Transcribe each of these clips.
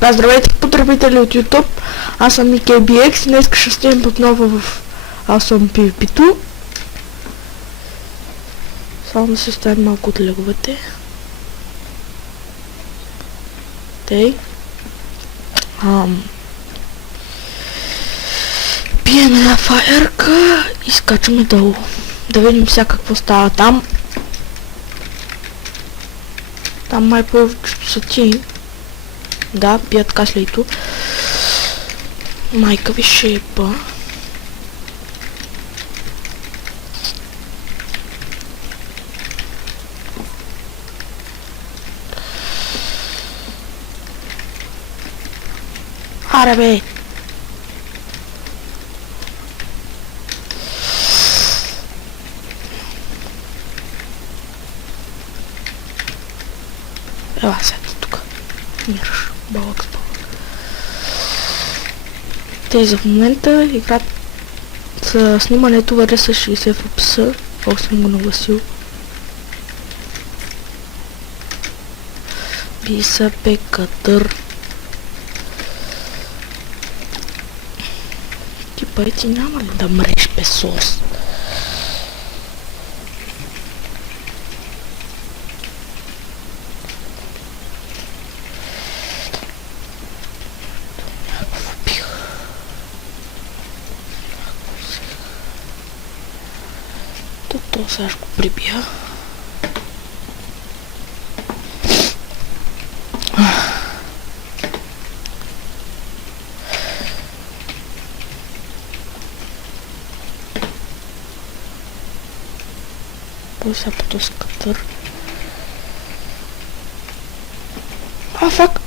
Да, здравейте, потребители от YouTube. Аз съм MikeBX и днес ще стигнем отново в Awesome PvP-то. Само да се ставим малко от леговете. Тей. Пием една фаерка и скачаме долу. Да видим сега какво става там. Там май повечето са ти. Да, пият каслето. Майка ви шепа. Аре бе! Ела, седи тук. Мираш. Балък с балък. Те за момента играт с снимането върде с 60 FPS. Колко съм го нагласил. Биса пекатър. Ти пари ти няма ли да мреш без сос? То сега ще го прибия. Бой сега по този катър. Фак!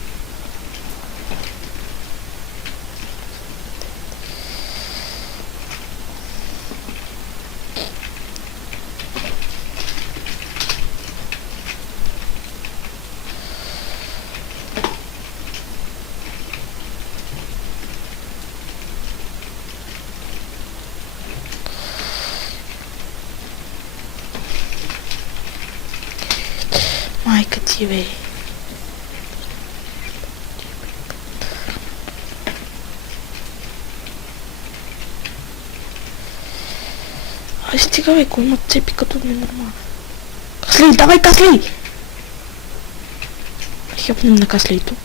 Майка ти бе. Ай стига бе, кой има цепи като ненормално. Касли, давай касли! Хепнем на каслито.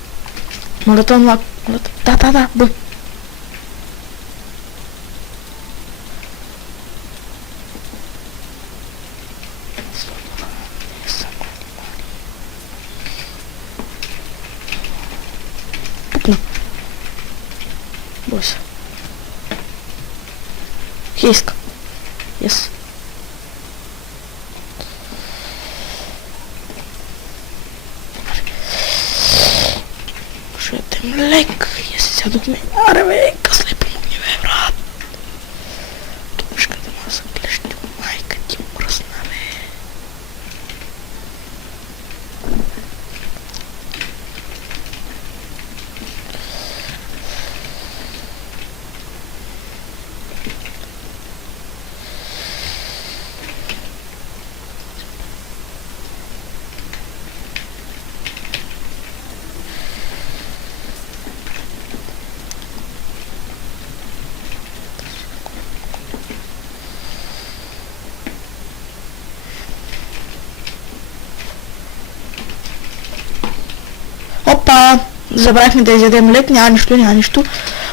Моля това млад. Да, бой. Пукна. Бой се. Хейска. Yes. Шуетем лек. Я си сядохме. Аре бе, късле помогни бе, брат. Тумшката ма съм клещи. Майка ти мръсна бе. Опа! Забравихме да изядем лед, няма нищо.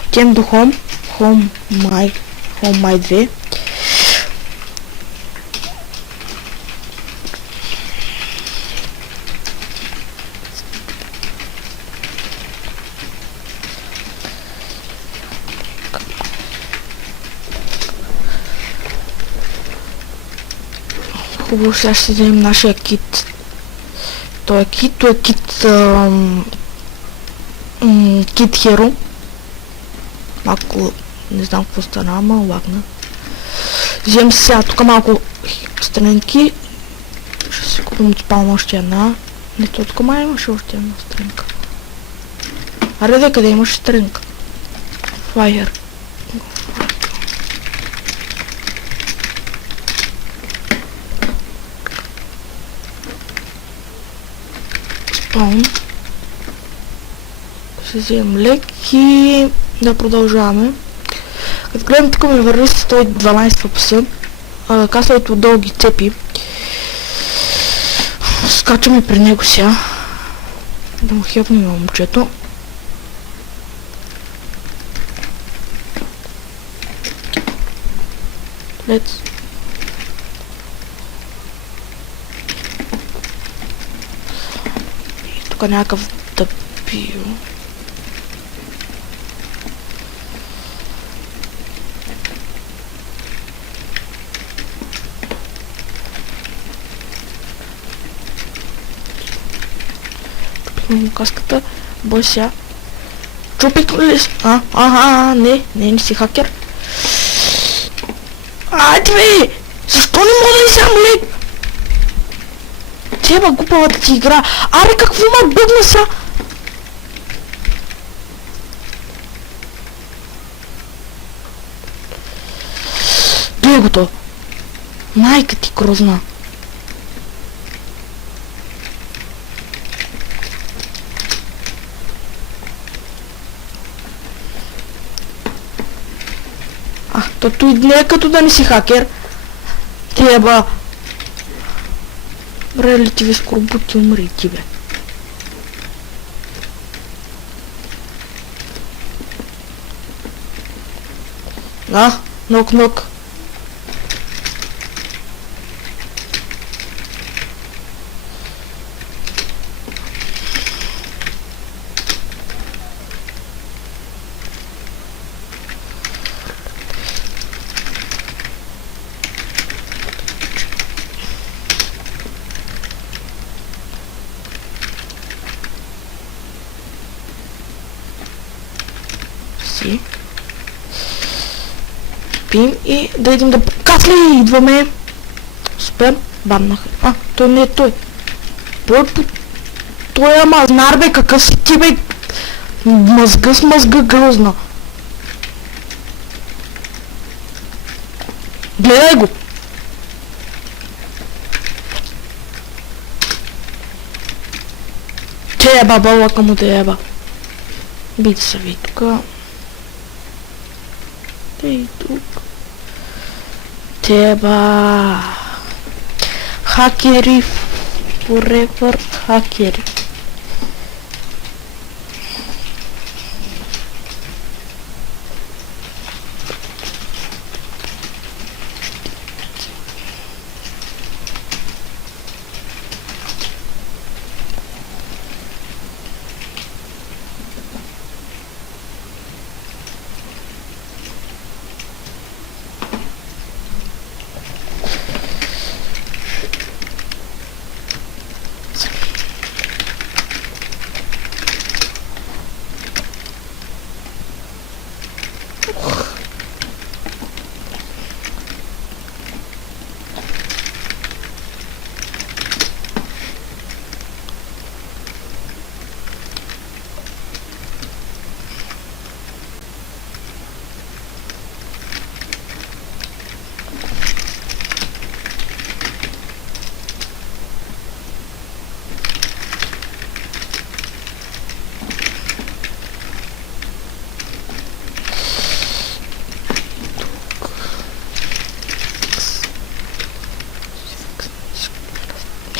Отидем до Home. Home My 2. Хубаво, сега ще вземем нашия кит. Той е кит, Кит Херо. Малко не знам какво стана, ама лагна. Вземем си сега тук малко странки. Ще си купим от спалма още една. Не, тук май имаше още една странка. Аре, къде имаш странка? Флайер. Spawn. Ще вземем лек и да продължаваме. Като гледам, тук ми върви 112 паса. Касовето дълги цепи. Скачаме при него сега. Да му хепнем момчето. Let's. И тук някакъв тъпио. Му каската, бой сега. Чупик ли си? Не си хакер. Айде бе! Защо не мога да изям лек? Теба глупавата ти игра. Аре какво ма бъгна са? Гледай го то. Майка ти грозна. То и не е като да не си хакер. Ти еба. Бре ли ти ви скоро бути умри ти бе. Нок. Пим и да идем да... Касли! Идваме! Супер! Бамнах. Той не е той. Той е мазнар бе, какъв си ти бе? Мъзга с мъзга грозна. Гледай го! Те еба, балака му те еба. Бити са ви тука. Ей тук. Теба. Хакери. Forever хакери.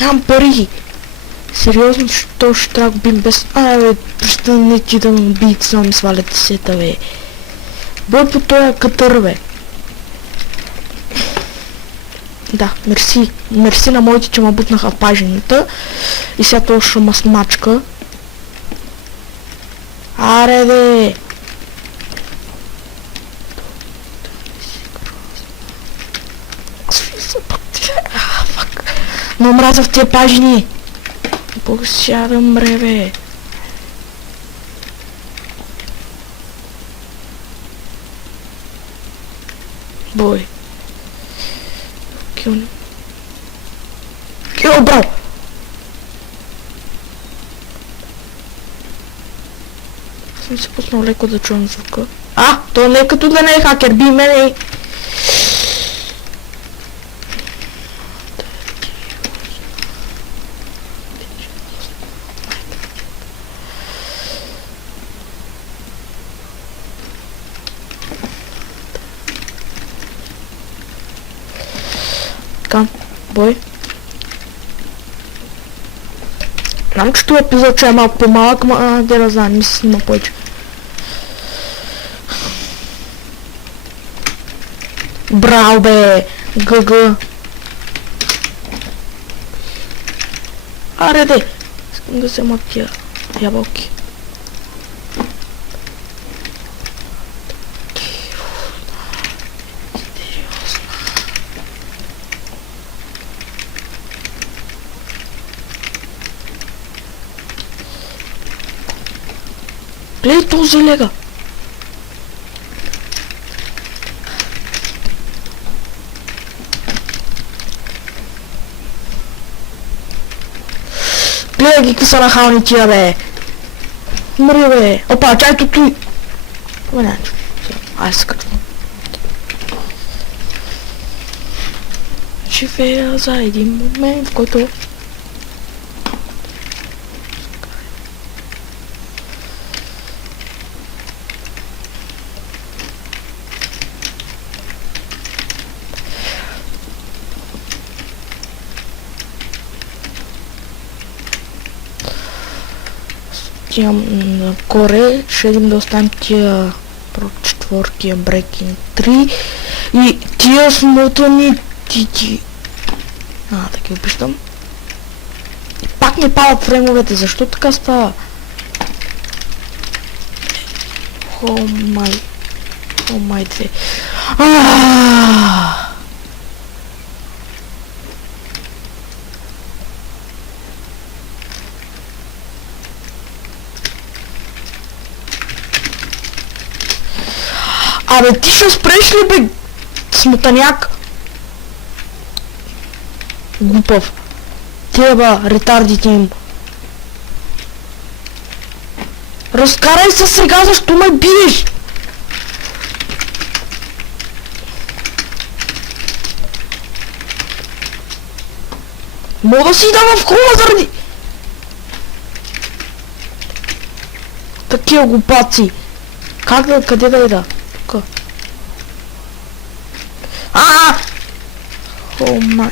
Нямам пари! Сериозно, що ще трябва да бим без... бе, престани ти да му убийте, само ми свалят сета, бе. Бой по тоя катър, бе. Да, мерси. Мерси на моите, че ме бутнаха в пажената. И сега това ще ма смачка. Аре, бе! Но мразя в тия пажени. Бог сега да мре, бе. Бой. Кил, бро! Съм се пуснал леко да чуем звука. То не е като да не е хакер, би мене. Искам. Бой. Знам, че това епизод че е малко по-малък, ама де да знам, ми се снима повече. Браво бе! ГГ! Аре де! Искам да взема тия ябълки. Гледай този лега! Гледай ги какви са нахални тия бе! Мри бе! Опа, чай тук той! Не, ай се качвам. Живея за един момент, в който... Отивам нагоре, ще идем да оставим тия четвъртия Breaking 3 и тия смотани тити. Да ги обиждам. И пак не падат фреймовете, защо така става? О май две. Абе, ти ще спреш ли бе, смотаняк? Глупав. Теба, ретардите им. Разкарай се сега, защо ме биеш? Мога да си дам в кола заради... Такива глупаци. Как да, къде да ида? Тука. О май...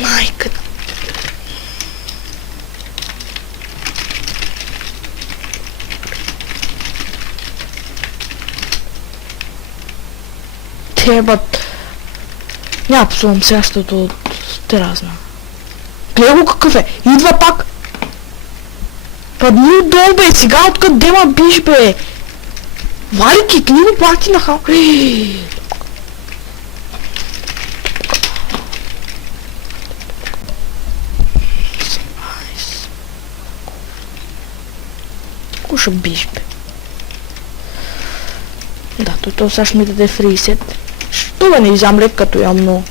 Майка... Тебът... Няма псувам сега, защото те разна. Гледай го какъв е! Идва пак! Падни отдолу бе! Сега откъде ма биш бе! Вали кикни го пак ти нахал! Куша биш бе! Да, той сега ще ми даде фрисет. Що да не изям като ям, но...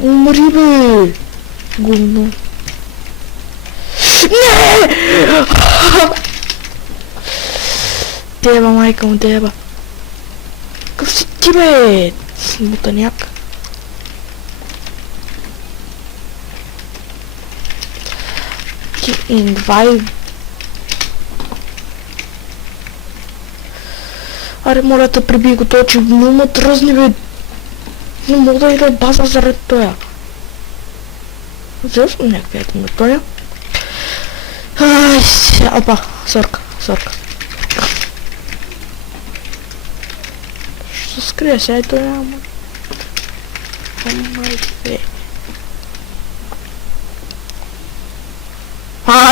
Умри бе! Гумно. Не! Деба, майка му, деба. Какъв си ти бе? Смутаняк. Ти инвай. Аре, моля те, прибий го този, че много ме тръзни бе. Не мога да ида база заред тоя. Взел съм някакви ето на тоя. Опа, сорка. Ще се скрия сега и тоя, ама.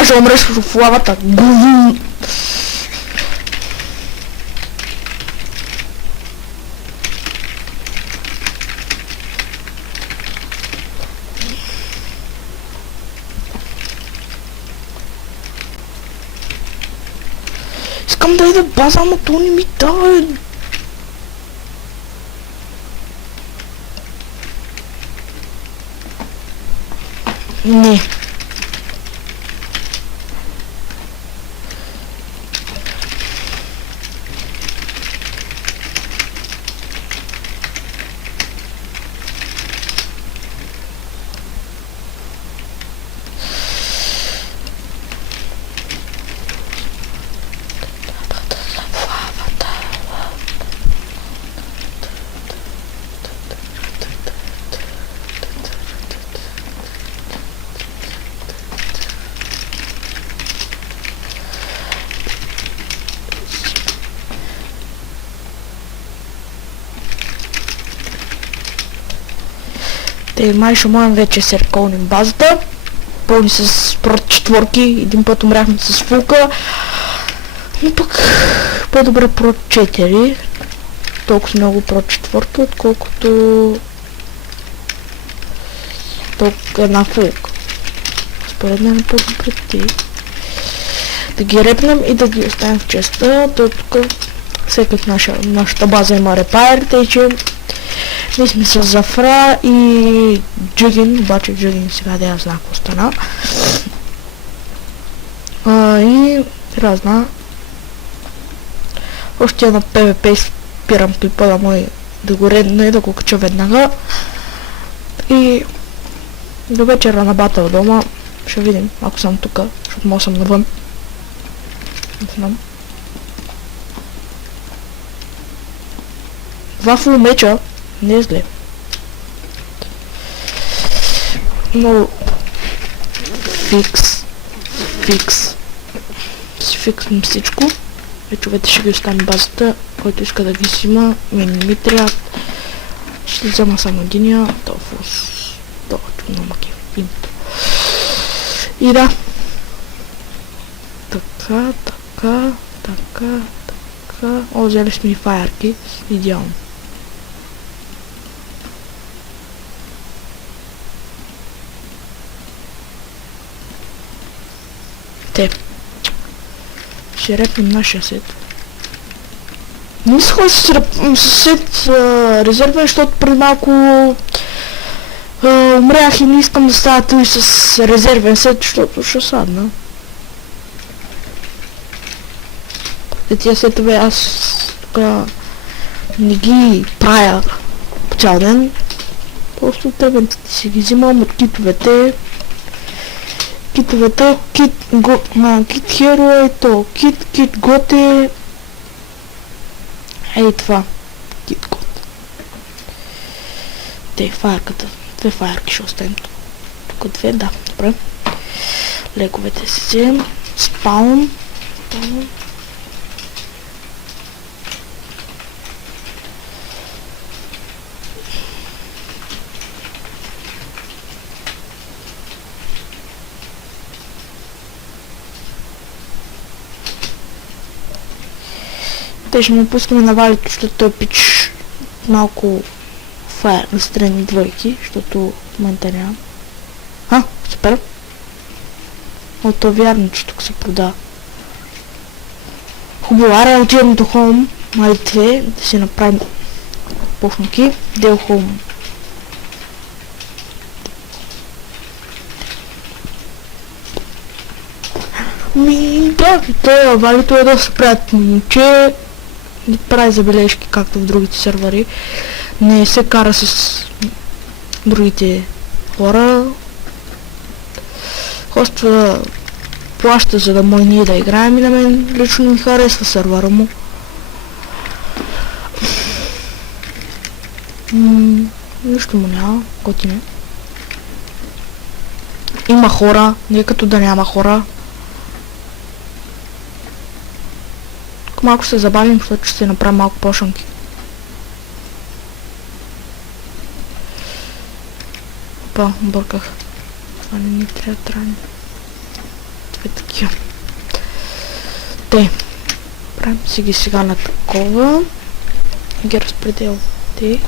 Ще умреш в лавата. Гувун. Искам да ида база, ама то не ми дава. Не. Те май ще можем вече се реколнем базата. Пълни с прот четворки, един път умряхме с фулка. Но пък по-добре прот 4. Толкова много прот четвърта, отколкото толкова една фулка. Според мен е по-добре ти. Да ги репнем и да ги оставим в честа. Тук всеки от нашата база има репайр, тъй че ние сме с Зафра и Джугин, обаче Джугин сега да я знае какво стана. И разна. Още една PvP спирам клипа да мой да го редна и да го кача веднага. И до вечера на батъл дома ще видим, ако съм тук, защото мога съм навън. Не знам. 2 фул меча не е зле. Но фиксвам всичко. Вечовете ще ги оставим базата, който иска да ги взима, мен не ми трябва. Ще взема само единия, тофус. Това на маки името. И да. Така. О, взели сме и фаерки. Идеално. Те. Ще репнем нашия сет. Не искам да се сет резервен, защото преди малко умрях и не искам да става той с резервен сет, защото ще садна. Тия сетове аз тук не ги правя по цял ден. Просто трябва да си ги взимам от китовете. Кит Hero е то. Кит Гот е... Ей това. Кит Гот. Те фаерката. 2 фаерки ще оставим тук. 2, да. Добре. Лековете си вземем. Спаун. Те ще му пускаме на валито, защото той пич малко фаер на страни двойки, защото в момента няма. Супер. О, то вярно, че тук се продава. Хубаво, аре отивам до Home, май 2, да си направим пушники. Дел Home. Да, това валито е доста приятно момче. Не прави забележки, както в другите сервери. Не се кара с другите хора. Хоства плаща, за да може ние да играем и на мен лично ми харесва сервера му. Нищо му няма, готине. Има хора, не като да няма хора. Малко се забавим, защото ще се направим малко пошънки. Бърках. Това не ми трябва трани. Това е такива. Те. Правим си ги сега на такова. Ги разпредел. Те.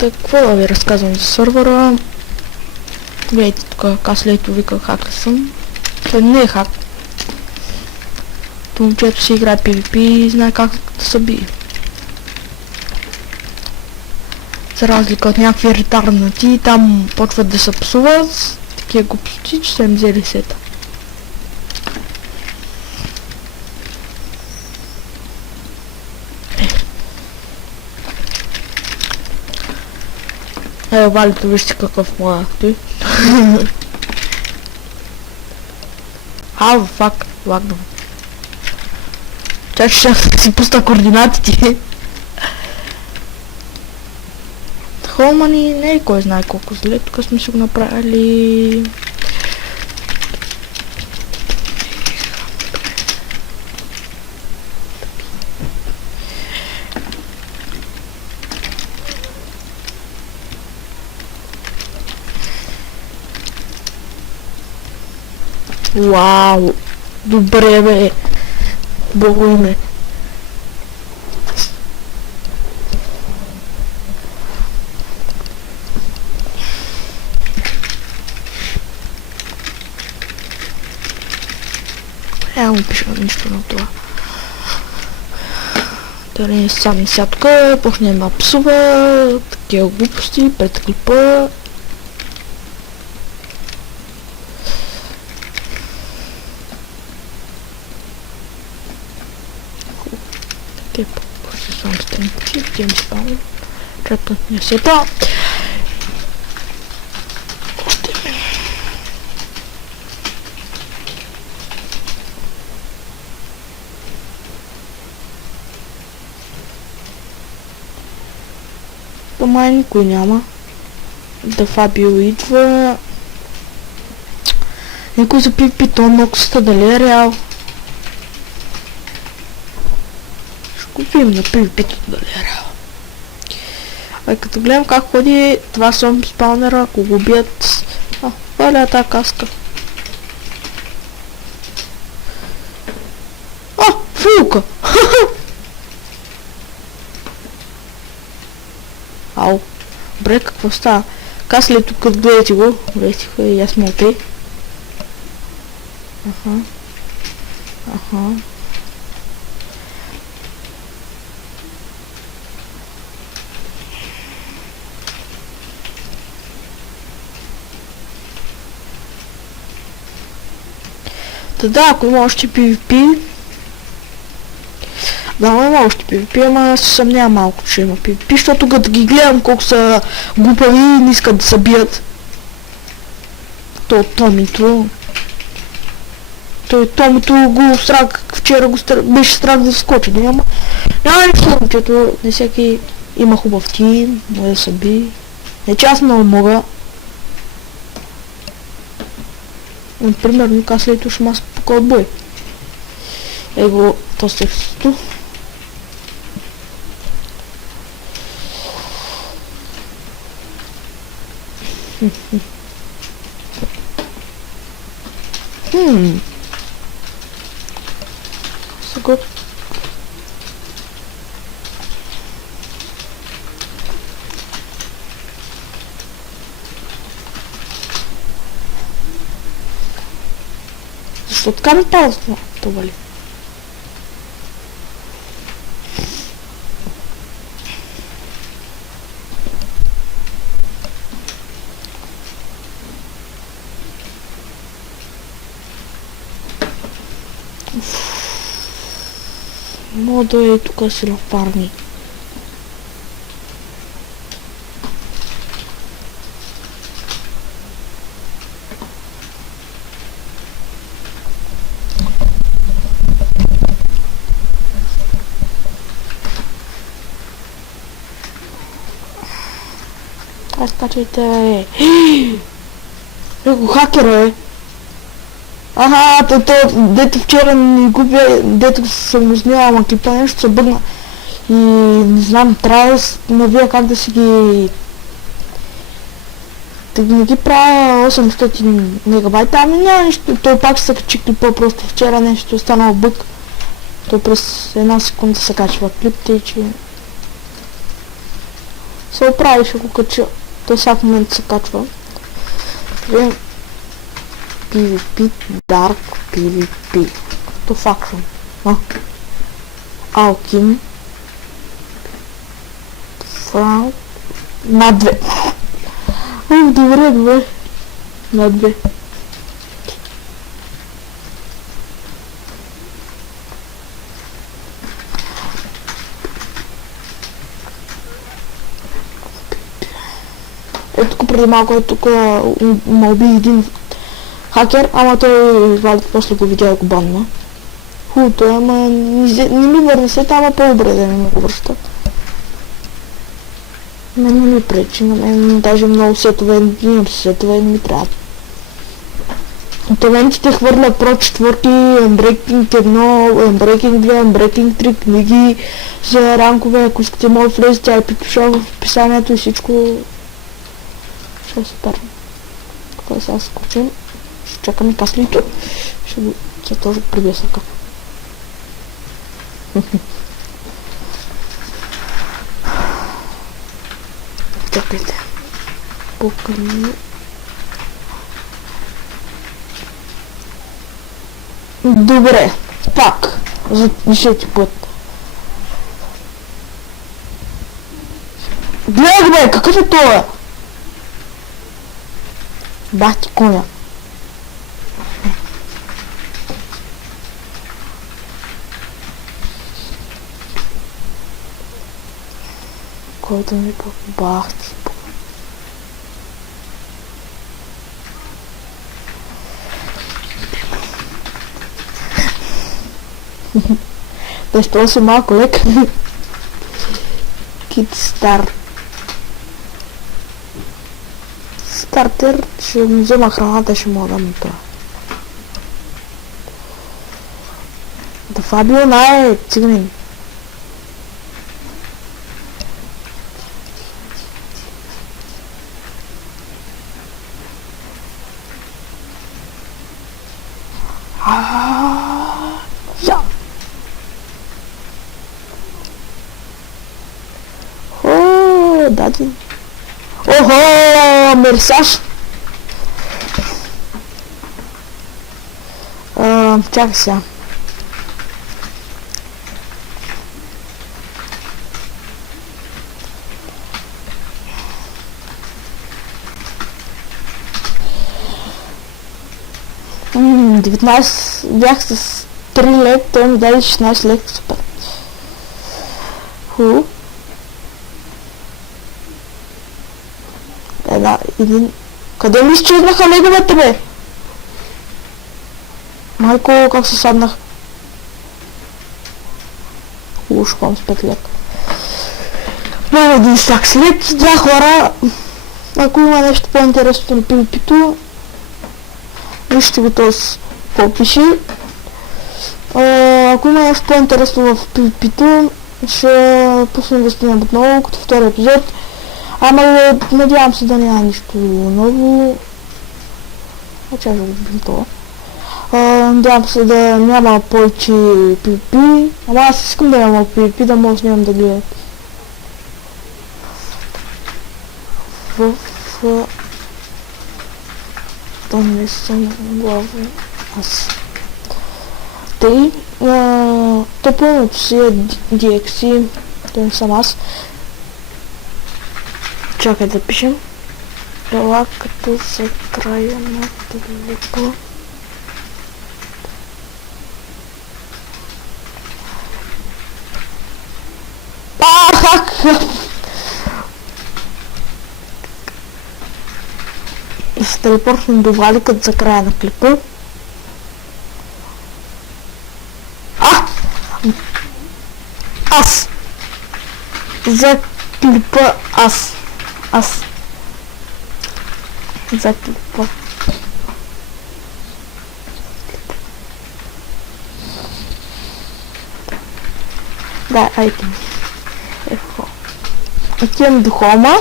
Какво да ви разказвам за сервера? Гледайте тук, аз лето вика хак съм. Това не е хак. То момчето си играе PvP и знае как да се бие. За разлика от някакви ретарнати, там почват да се псуват. Такива глупости, че са им взели сета. Валито, вижте какъв млад той. Фак, лагнам. Чак ще си пусна координатите. Холма ни не е кой знае колко зле, тук сме си го направили Вау! Добре, бе! Богу име! Му пиша нищо на това. Дали сами сядка, почнем да псува, такива глупости, пред клипа. Типа, после сам стренки, тем спал. Чакай, не сета. Май никой няма. Да Фабио идва. Никой за PvP, то ноксата дали е реал. Ще купим на PvP-то дали е реал. А като гледам как ходи това зомби спаунера, ако го убият... валя тази каска. Филка! Ау. Добре, какво става? Касли тук, като гледате го. Влезтиха и аз мълтай. Аха. Да, ако има още PvP... Да, има още PvP, ама се съмнявам малко, че има PvP, защото като ги гледам колко са глупави и не искат да се бият. Томито го страх, вчера беше страх да скочи, да няма нищо, момчето, не всеки има хубав тим, може да се би. Не че аз много мога. Например, Никаслето ще маса по отбой. Его то сексто. Сега. Защо така ми пада това ли? Мога да е тук си на фарми. Ай, скачайте. Его хакера е. Дето вчера ни купя, дето съм усняла, ама клипа нещо се бъгна. И не знам, трябва да навия как да си ги... Да не ги правя 800 мегабайта, ами няма нищо. Той пак се качи клипа, просто вчера нещо е станал бъг. Той през една секунда се качва клипите и че... Се оправи, ще го кача. Той всяк момент се качва. PvP, Dark PvP. To faction. Alkim. Франк. На 2. Добре. На 2. Ето тук преди малко е тук ма уби един хакер, ама той после го видя и го банна. Хубавото е, ама не ми върна се, ама по-добре да не го връща. Не ми пречи, на мен даже много сетове, имам сетове и не ми трябва. Талентите хвърля Pro 4, Unbreaking 1, Unbreaking 2, Unbreaking 3 книги за ранкове, ако искате може да влезете, тя е припиша в описанието и всичко. Ще супер. Така сега скочим. Ще чакаме каслито. Ще го тоже прибия сака. Чакайте. Покани. Добре. Пак. За 10 път. Гледай бе, какъв е това? Бати коня. Кой да ми бахти? Защо си малко лек? Кит стар. Стартер, ще му взема храната, ще му дам това. Да Фабио циганин. Я. О, дади. Ого, мерсаж. Чакай сега. М, 19 бях с 3 лек, той ми даде 16 лек, супер. Ху. Един... Къде ми изчезнаха леговете, бе? Майко, как се саднах. Ушком с 5 лек. Много един стак с лек. Да, хора, ако има нещо по-интересно на PvP-то, вижте го този какво пише. Ако има нещо по-интересно в PvP-то, ще пуснем да стигнем отново, като втори епизод. Ама надявам се да няма нищо ново. Чакай да го видим това. Надявам се да няма повече PvP. Ама аз искам да няма PvP, да мога да снимам да гледат. То не съм главен аз. Тъй, то пълното си е DXC, то не съм аз. Чакай да пишем. Ела като за края на телепа. Хак! Да се телепортнем до валикът за края на клипа. Аз! За клипа аз. За клипа. Да, айде. Отиваме до хома.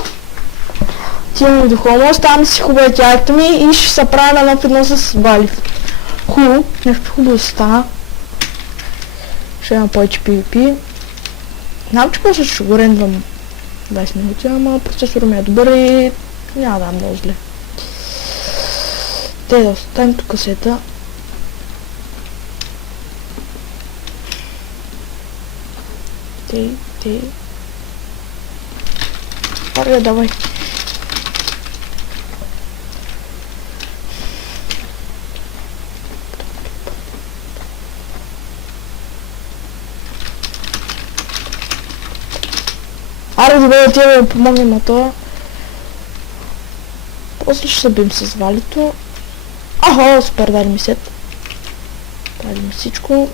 Оставаме си хубавите айтеми и ще се правим едно в едно с Валив. Хубаво, нещо хубаво се стана. Ще има повече PvP. Знам, че после ще го рендвам 20 минути, ама процесор ми е добър и няма да дам да е зле. Те да оставим тук касета. Те. Аре, давай. Аре, добре, отива да помогнем на това. После ще се бим с Валито. Ахо, супер, дай ми сет. Дай ми всичко.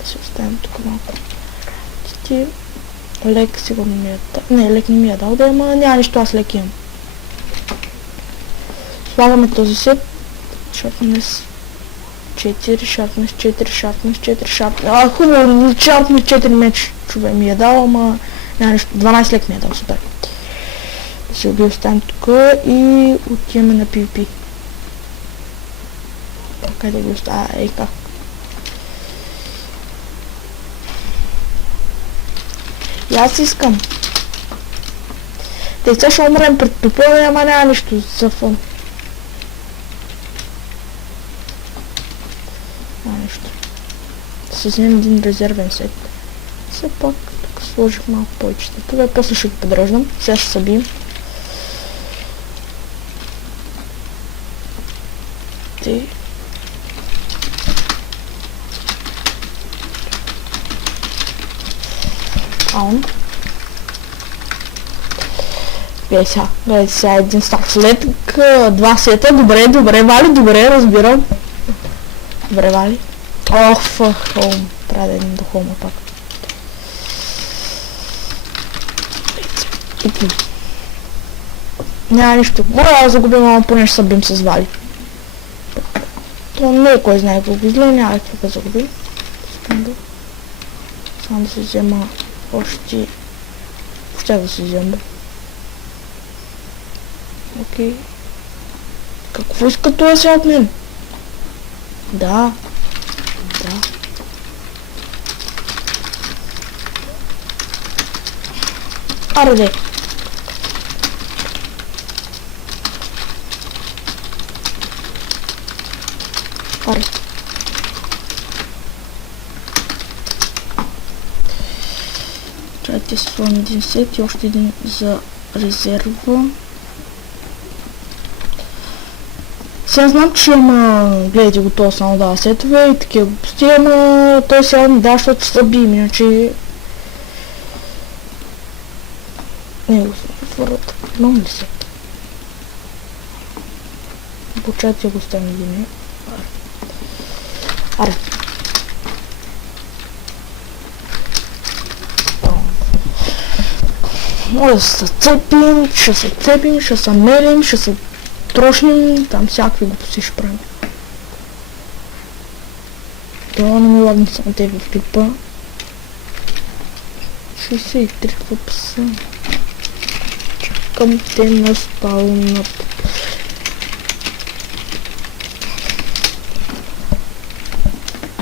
Да се оставим тук малко. Лек сигурно ми е дал. Не, лек не ми е дал, да, ама няма нищо, аз лек имам. Слагаме този сет. Sharpness 4, Sharpness 4, Sharpness 4, Sharpness. Хубаво, Sharpness 4 меч човек ми е дал, ама няма нищо. 12 лек ми е дал, супер. Да се оставим тук и отиваме на PvP. Чакай да ги оставя, ей как. И аз искам. Те сега ще умрем пред топоне, ама няма нищо за фон. Няма нищо. Да си вземем един резервен сет. Все пак, тук сложих малко повече. Тогава после ще ги подреждам. Сега ще събием. Те. Аун. Гледай сега един стак след два сета. Добре, Вали, добре, разбирам. Добре, Вали. Ох, холм. Трябва да идем до холма пак. Няма нищо. Мора да загубим, ама поне ще събим с Вали. Това не е кой знае колко изле, няма какво да загубим. Само да се взема още... Въобще да се взема. Окей. Какво иска това сега от мен? Да. Аре. Аре. Чакайте, слагам един сет и още един за резерва. Сега знам, че гледайте го това само дава сетове и такива глупости, ама той сега ми дава, защото събим, иначе... Не го съм отворят. Имам ли се? Почайте го стане един. Аре. Може да се цепим, ще се мерим, ще се трошним, там всякакви глупости ще правим. Това не ми ладно само те в клипа. 63 клипса. Чакам те на спаунат.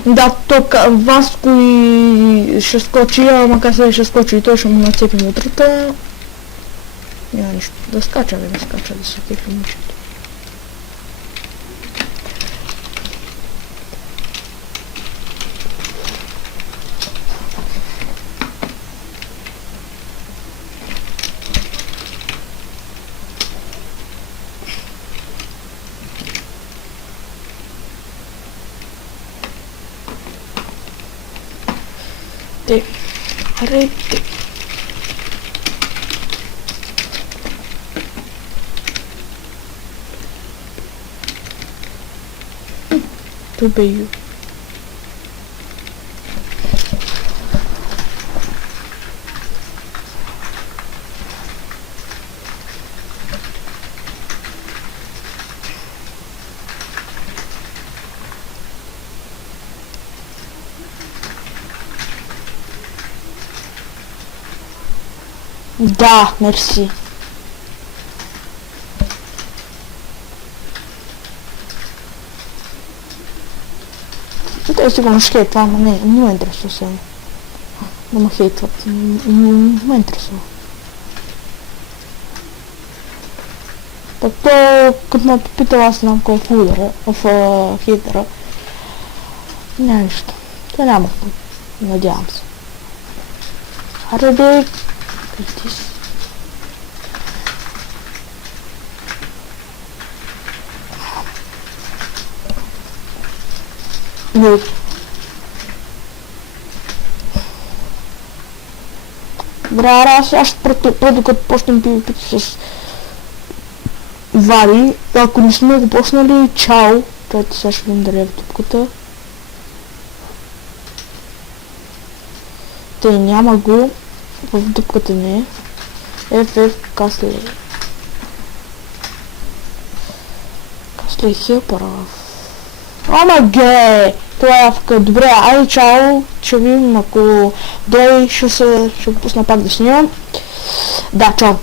Да, тук Васко и ще скочи, ама къде ще скочи и той ще му нацепим утрата. Няма нищо. Да скача, да се кефим учето. Те, аре, те. Тубею. Да, мерси. Те сигурно ще хейтва, ама не ме интересува сега. Да ме хейтват, не ме интересува. Пък то, като ме попитал, аз знам кой е в хейтера. Няма нищо. Това няма. Надявам се. Аре бе. Критис. Не. Добре, аз ще докато почнем PvP с Вали. Ако не сме го почнали, чао. Чакайте, сега ще видим дали е в топката. Те няма го. В дупката не е. FF Касли. Касли Хилпаров. Омаге! Това е авка. Добре, айде чао. Ще видим, ако дой ще го пусна пак да снимам. Да, чао.